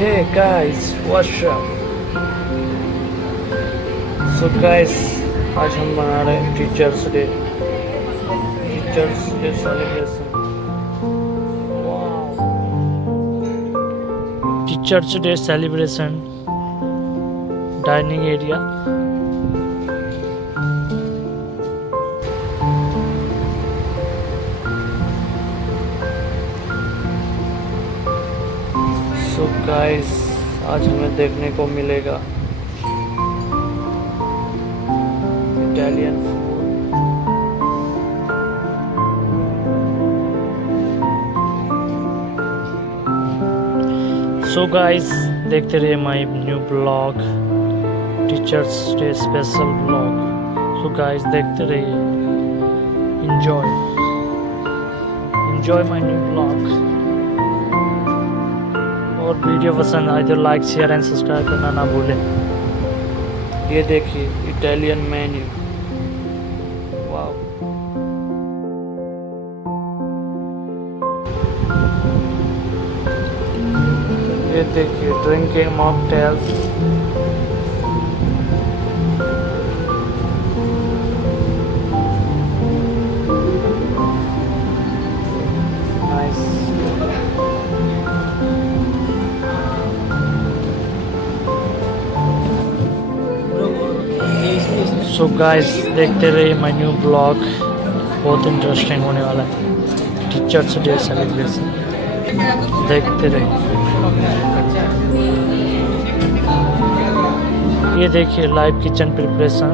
Hey guys, what's up? So guys, आज हम बना रहे हैं teachers day celebration. Teachers day celebration dining area. So guys, आज हमें देखने को मिलेगा इटालियन फूड। So guys, देखते रहिए my new blog teachers day special blog. So guys, देखते रहिए, enjoy my new ब्लॉग। और वीडियो पसंद आए तो लाइक शेयर एंड सब्सक्राइब करना ना भूलें। ये देखिए इटालियन मेन्यू, वाह। ये देखिए drinking mocktails, nice. So guys, देखते रहिए माय न्यू ब्लॉग, बहुत इंटरेस्टिंग होने वाला है टीचर्स डे सेलिब्रेशन। देखते रहिए। ये देखिए live kitchen preparation,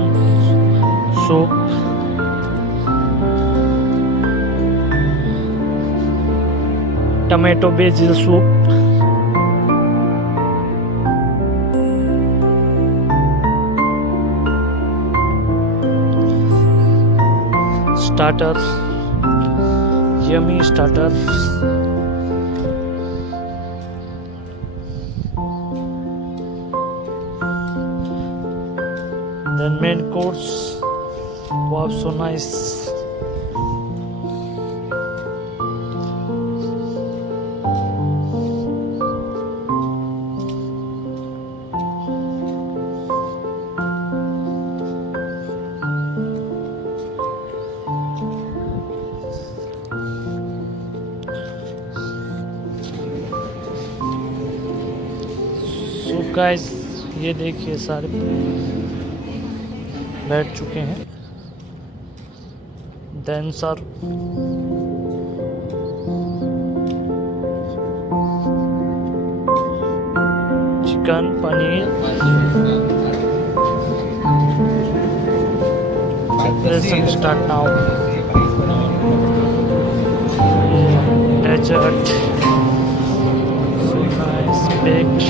soup, tomato BECIL soup, starters, yummy starters, then main course. Wow, so nice. So guys, ये देखिए सारे बैठ चुके हैं। Then sir chicken, paneer, preparation start now. Dessert, so nice, baked